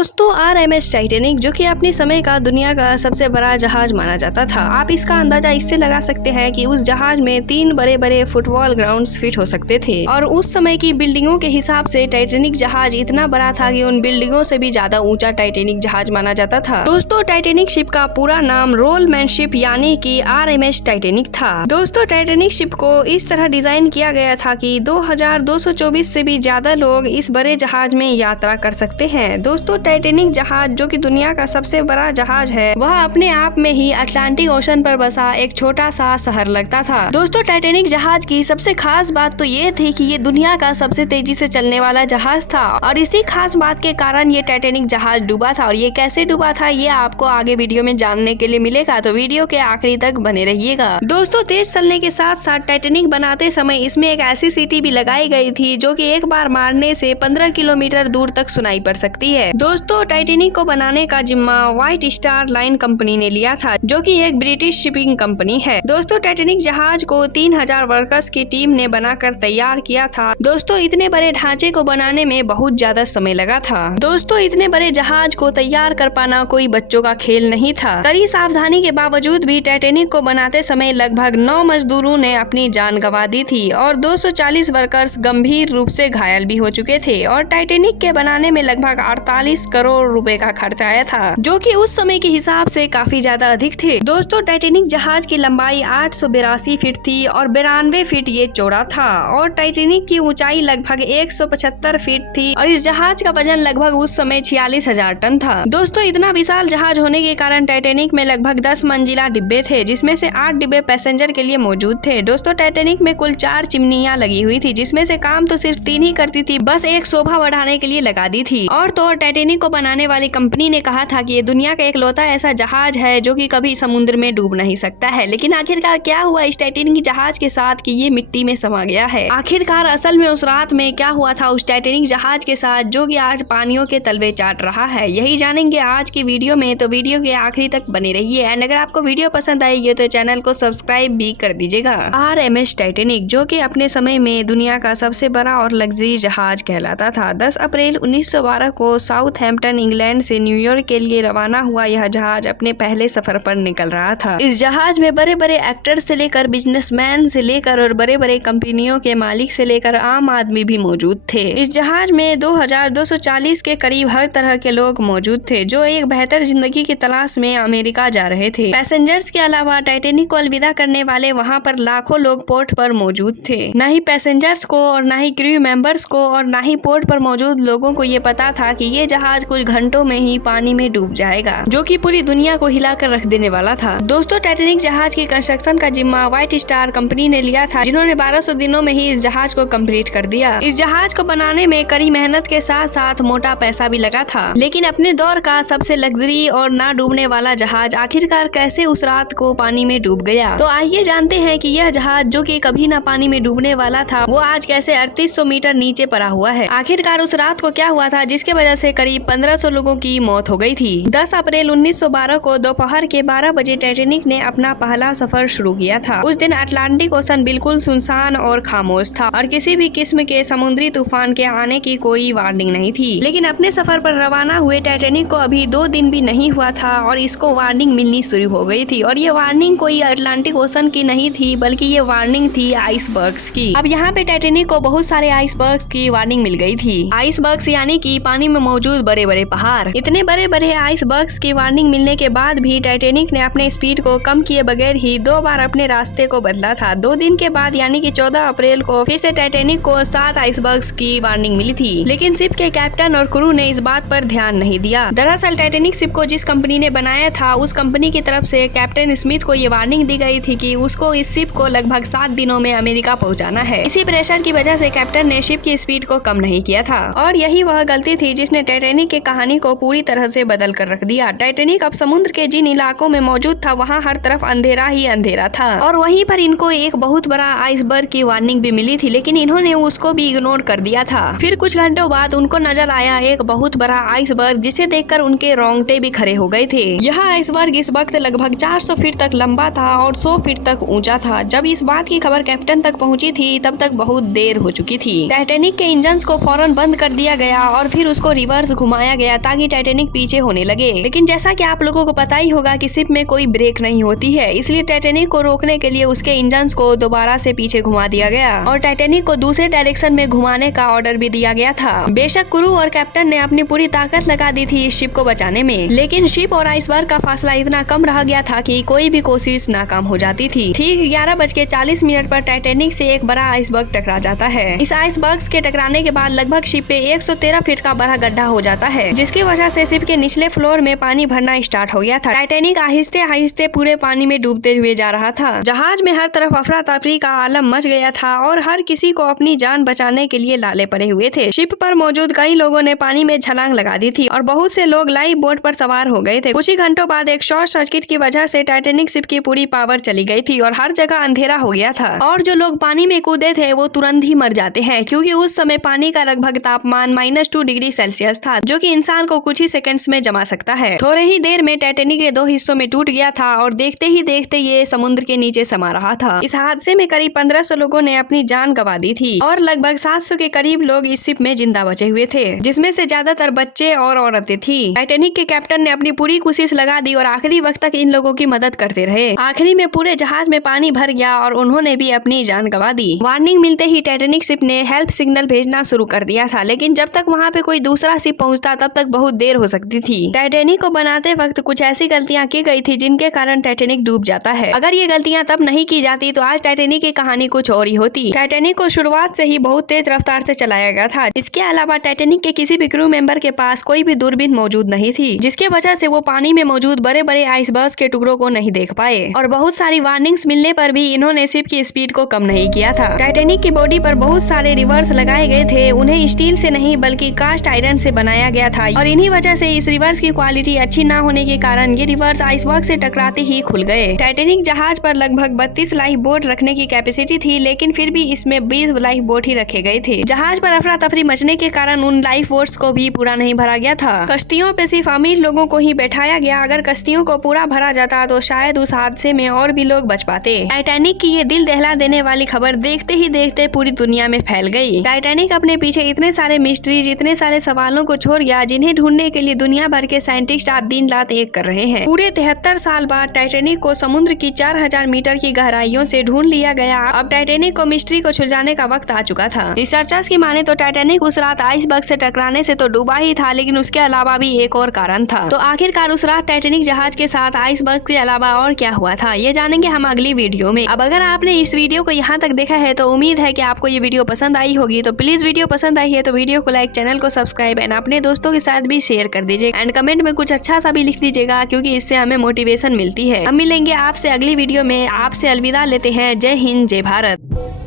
दोस्तों RMS Titanic जो कि अपने समय का दुनिया का सबसे बड़ा जहाज माना जाता था। आप इसका अंदाजा इससे लगा सकते हैं कि उस जहाज में 3 बड़े बड़े फुटबॉल ग्राउंड्स फिट हो सकते थे और उस समय की बिल्डिंगों के हिसाब से टाइटैनिक जहाज इतना बड़ा था कि उन बिल्डिंगों से भी ज्यादा ऊंचा टाइटैनिक जहाज माना जाता था। दोस्तों टाइटैनिक शिप का पूरा नाम रोलमैन शिप यानी कि RMS टाइटैनिक था। दोस्तों टाइटैनिक शिप को इस तरह डिजाइन किया गया था कि 2224 से भी ज्यादा लोग इस बड़े जहाज में यात्रा कर सकते हैं। दोस्तों टाइटैनिक जहाज जो कि दुनिया का सबसे बड़ा जहाज है वह अपने आप में ही अटलांटिक ओशन पर बसा एक छोटा सा शहर लगता था। दोस्तों टाइटैनिक जहाज की सबसे खास बात तो ये थी कि ये दुनिया का सबसे तेजी से चलने वाला जहाज था और इसी खास बात के कारण ये टाइटैनिक जहाज डूबा था। और ये कैसे डूबा था ये आपको आगे वीडियो में जानने के लिए मिलेगा, तो वीडियो के आखिरी तक बने रहिएगा। दोस्तों तेज चलने के साथ साथ टाइटैनिक बनाते समय इसमें एक ऐसी सीटी भी लगाई गई थी जो कि एक बार मारने से 15 किलोमीटर दूर तक सुनाई पड़ सकती है। दोस्तों टाइटैनिक को बनाने का जिम्मा व्हाइट स्टार लाइन कंपनी ने लिया था जो कि एक ब्रिटिश शिपिंग कंपनी है। दोस्तों टाइटैनिक जहाज को 3000 वर्कर्स की टीम ने बनाकर तैयार किया था। दोस्तों इतने बड़े ढांचे को बनाने में बहुत ज्यादा समय लगा था। दोस्तों इतने बड़े जहाज को तैयार कर पाना कोई बच्चों का खेल नहीं था। कड़ी सावधानी के बावजूद भी टाइटैनिक को बनाते समय लगभग 9 मजदूरों ने अपनी जान गंवा दी थी और 240 वर्कर्स गंभीर रूप से घायल भी हो चुके थे और टाइटैनिक के बनाने में लगभग 48 करोड़ रुपए का खर्च आया था जो कि उस समय के हिसाब से काफी ज्यादा अधिक थे। दोस्तों टाइटैनिक जहाज की लंबाई 882 फीट थी और 92 फीट ये चौड़ा था और टाइटैनिक की ऊंचाई लगभग 175 फीट थी और इस जहाज का वजन लगभग उस समय 46,000 टन था। दोस्तों इतना विशाल जहाज होने के कारण टाइटैनिक में लगभग 10 मंजिला डिब्बे थे जिसमें से 8 डिब्बे पैसेंजर के लिए मौजूद थे। दोस्तों टाइटैनिक में कुल 4 चिमनियां लगी हुई थी जिसमें से काम तो सिर्फ 3 ही करती थी, बस एक शोभा बढ़ाने के लिए लगा दी थी। और तो टाइटैनिक को बनाने वाली कंपनी ने कहा था कि ये दुनिया का इकलौता ऐसा जहाज है जो कि कभी समुद्र में डूब नहीं सकता है। लेकिन आखिरकार क्या हुआ इस टाइटैनिक जहाज के साथ कि ये मिट्टी में समा गया है। आखिरकार असल में उस रात में क्या हुआ था उस टाइटैनिक जहाज के साथ जो कि आज पानियों के तलवे चाट रहा है, यही जानेंगे आज की वीडियो में, तो वीडियो के आखिरी तक बने रहिए। एंड अगर आपको वीडियो पसंद आई है तो चैनल को सब्सक्राइब भी कर दीजिएगा। RMS टाइटैनिक जो कि अपने समय में दुनिया का सबसे बड़ा और लग्जरी जहाज कहलाता था। 10 अप्रैल 1912 को साउथहैम्पटन इंग्लैंड से न्यूयॉर्क के लिए रवाना हुआ यह जहाज अपने पहले सफर पर निकल रहा था। इस जहाज में बड़े बड़े एक्टर्स से लेकर बिजनेसमैन से लेकर और बड़े बड़े कंपनियों के मालिक से लेकर आम आदमी भी मौजूद थे। इस जहाज में 2240 के करीब हर तरह के लोग मौजूद थे जो एक बेहतर जिंदगी की तलाश में अमेरिका जा रहे थे। पैसेंजर्स के अलावा टाइटैनिक को अलविदा करने वाले वहाँ पर लाखों लोग पोर्ट पर मौजूद थे। न ही पैसेंजर्स को और न ही क्रू मेंबर्स को और न ही पोर्ट पर मौजूद लोगों को ये पता था कि ये जहाज कुछ घंटों में ही पानी में डूब जाएगा जो कि पूरी दुनिया को हिलाकर रख देने वाला था। दोस्तों टाइटैनिक जहाज की कंस्ट्रक्शन का जिम्मा व्हाइट स्टार कंपनी ने लिया था जिन्होंने 1200 दिनों में ही इस जहाज को कंप्लीट कर दिया। इस जहाज को बनाने में कड़ी मेहनत के साथ साथ मोटा पैसा भी लगा था। लेकिन अपने दौर का सबसे लग्जरी और ना डूबने वाला जहाज आखिरकार कैसे उस रात को पानी में डूब गया, तो आइए जानते हैं कि यह जहाज जो कि कभी ना पानी में डूबने वाला था वो आज कैसे 3800 मीटर नीचे पड़ा हुआ है। आखिरकार उस रात को क्या हुआ था जिसके वजह से करीब 1500 लोगों की मौत हो गई थी। 10 अप्रैल 1912 को दोपहर के 12 बजे टाइटैनिक ने अपना पहला सफर शुरू किया था। उस दिन अटलांटिक ओशन बिल्कुल सुनसान और खामोश था और किसी भी किस्म के समुद्री तूफान के आने की कोई वार्निंग नहीं थी। लेकिन अपने सफर पर रवाना हुए टाइटैनिक को अभी 2 दिन भी नहीं हुआ था और इसको वार्निंग मिलनी शुरू हो गई थी और ये वार्निंग कोई अटलांटिक ओशन की नहीं थी बल्कि ये वार्निंग थी आइसबर्ग्स की। अब यहाँ पे टाइटैनिक को बहुत सारे आइसबर्ग्स की वार्निंग मिल गई थी। आइसबर्ग्स यानी कि पानी में मौजूद बड़े बड़े पहाड़। इतने बड़े बड़े आइसबर्ग्स की वार्निंग मिलने के बाद भी टाइटैनिक ने अपने स्पीड को कम किए बगैर ही 2 बार अपने रास्ते को बदला था। 2 दिन के बाद यानी कि 14 अप्रैल को फिर से टाइटैनिक को 7 आइसबर्ग्स की वार्निंग मिली थी। लेकिन शिप के कैप्टन और क्रू ने इस बात पर ध्यान नहीं दिया। दरअसल टाइटैनिक शिप को जिस कंपनी ने बनाया था उस कंपनी की तरफ से कैप्टन स्मिथ को ये वार्निंग दी गई थी कि उसको इस शिप को लगभग 7 दिनों में अमेरिका पहुंचाना है। इसी प्रेशर की वजह से कैप्टन ने शिप की स्पीड को कम नहीं किया था और यही वह गलती थी जिसने टाइटैनिक की कहानी को पूरी तरह से बदल कर रख दिया। टाइटैनिक अब समुद्र के जिन इलाकों में मौजूद था वहाँ हर तरफ अंधेरा ही अंधेरा था और वहीं पर इनको एक बहुत बड़ा आइसबर्ग की वार्निंग भी मिली थी लेकिन इन्होंने उसको भी इग्नोर कर दिया था। फिर कुछ घंटों बाद उनको नजर आया एक बहुत बड़ा आइसबर्ग जिसे देखकर उनके रोंगटे भी खड़े हो गए थे। यह आइसबर्ग इस वक्त लगभग 400 फीट तक लंबा था और 100 फीट तक ऊंचा था। जब इस बात की खबर कैप्टन तक पहुंची थी तब तक बहुत देर हो चुकी थी। टाइटैनिक के इंजन को फौरन बंद कर दिया गया और फिर उसको रिवर्स घुमाया गया ताकि टाइटैनिक पीछे होने लगे। लेकिन जैसा कि आप लोगों को पता ही होगा कि शिप में कोई ब्रेक नहीं होती है, इसलिए टाइटैनिक को रोकने के लिए उसके इंजन्स को दोबारा से पीछे घुमा दिया गया और टाइटैनिक को दूसरे डायरेक्शन में घुमाने का ऑर्डर भी दिया गया था। बेशक क्रू और कैप्टन ने अपनी पूरी ताकत लगा दी थी इस शिप को बचाने में, लेकिन शिप और आइसबर्ग का फासला इतना कम रह गया था कि कोई भी कोशिश नाकाम हो जाती थी। ठीक 11:40 पर टाइटैनिक से एक बड़ा आइसबर्ग टकरा जाता है। इस आइसबर्ग के टकराने के बाद लगभग शिप पे 113 फीट का बड़ा गड्ढा हो जाता है, जिसकी वजह से शिप के निचले फ्लोर में पानी भरना स्टार्ट हो गया था। टाइटैनिक आहिस्ते आहिस्ते पूरे पानी में डूबते हुए जा रहा था। जहाज में हर तरफ अफरा तफरी का आलम मच गया था और हर किसी को अपनी जान बचाने के लिए लाले पड़े हुए थे। शिप पर मौजूद कई लोगों ने पानी में छलांग लगा दी थी और बहुत से लोग लाइफ बोट पर सवार हो गए थे। कुछ ही घंटों बाद एक शॉर्ट सर्किट की वजह से टाइटैनिक शिप की पूरी पावर चली गई थी और हर जगह अंधेरा हो गया था और जो लोग पानी में कूदे थे वो तुरंत ही मर जाते हैं, क्योंकि उस समय पानी का लगभग तापमान -2 डिग्री सेल्सियस था, जो कि इंसान को कुछ ही सेकंड्स में जमा सकता है। थोड़े ही देर में टाइटैनिक के 2 हिस्सों में टूट गया था और देखते ही देखते ये समुद्र के नीचे समा रहा था। इस हादसे में करीब 1500 लोगों ने अपनी जान गंवा दी थी और लगभग 700 के करीब लोग इस शिप में जिंदा बचे हुए थे, जिसमें से ज्यादातर बच्चे और औरतें थी। टाइटैनिक के कैप्टन ने अपनी पूरी कोशिश लगा दी और आखिरी वक्त तक इन लोगों की मदद करते रहे। आखिरी में पूरे जहाज में पानी भर गया और उन्होंने भी अपनी जान गंवा दी। वार्निंग मिलते ही टाइटैनिक शिप ने हेल्प सिग्नल भेजना शुरू कर दिया था, लेकिन जब तक वहाँ पे कोई दूसरा शिप पहुँचता तब तक बहुत देर हो सकती थी। टाइटैनिक को बनाते वक्त कुछ ऐसी गलतियाँ की गई थी जिनके कारण टाइटैनिक डूब जाता है। अगर ये गलतियाँ तब नहीं की जाती तो आज टाइटैनिक की कहानी कुछ और ही होती। टाइटैनिक को शुरुआत से ही बहुत तेज रफ्तार से चलाया गया था। इसके अलावा टाइटैनिक के किसी भी क्रू मेंबर के पास कोई भी दूरबीन मौजूद नहीं थी, जिसके वजह से वो पानी में मौजूद बड़े बड़े आइसबर्ग के टुकड़ों को नहीं देख पाए और बहुत सारी वार्निंग्स मिलने पर भी इन्होंने शिप की स्पीड को कम नहीं किया था। टाइटैनिक की बॉडी पर बहुत सारे रिवर्स लगाए गए थे, उन्हें स्टील से नहीं बल्कि कास्ट आयरन से बनाया गया था और इन्हीं वजह से इस रिवर्स की क्वालिटी अच्छी न होने के कारण ये रिवर्स आइसबर्ग से टकराते ही खुल गए। टाइटैनिक जहाज पर लगभग 32 लाइफ बोट रखने की कैपेसिटी थी, लेकिन फिर भी इसमें 20 लाइफ बोट ही रखे गए थे। जहाज पर अफरा तफरी मचने के कारण उन लाइफ बोट्स को भी पूरा नहीं भरा गया था। कश्तियों पे सिर्फ अमीर लोगों को ही बैठाया गया। अगर कश्तियों को पूरा भरा जाता तो शायद उस हादसे में और भी लोग बच पाते। टाइटैनिक की ये दिल दहला देने वाली खबर देखते ही देखते पूरी दुनिया में फैल गई। टाइटैनिक अपने पीछे इतने सारे मिस्ट्रीज, इतने सारे सवालों को छोड़ गया जिन्हें ढूंढने के लिए दुनिया भर के साइंटिस्ट आज दिन रात एक कर रहे हैं। पूरे 73 साल बाद टाइटैनिक को समुद्र की 4000 मीटर की गहराइयों से ढूंढ लिया गया। अब टाइटैनिक को मिस्ट्री को सुलझाने का वक्त आ चुका था। रिसर्चर्स की माने तो टाइटैनिक उस रात आइसबर्ग से टकराने से तो डूबा ही था, लेकिन उसके अलावा भी एक और कारण था। तो आखिरकार उस रात टाइटैनिक जहाज के साथ आइसबर्ग के अलावा और क्या हुआ था, ये जानेंगे हम अगली वीडियो में। अब अगर आपने इस वीडियो को यहाँ तक देखा है तो उम्मीद है कि आपको ये वीडियो पसंद आई होगी। तो प्लीज वीडियो पसंद आई है तो वीडियो को लाइक, चैनल को सब्सक्राइब एंड अपने दोस्तों के साथ भी शेयर कर दीजिए एंड कमेंट में कुछ अच्छा सा भी लिख दीजिएगा, क्योंकि इससे हमें मोटिवेशन मिलती है। हम मिलेंगे आपसे अगली वीडियो में। आपसे अलविदा लेते हैं। जय हिंद, जय भारत।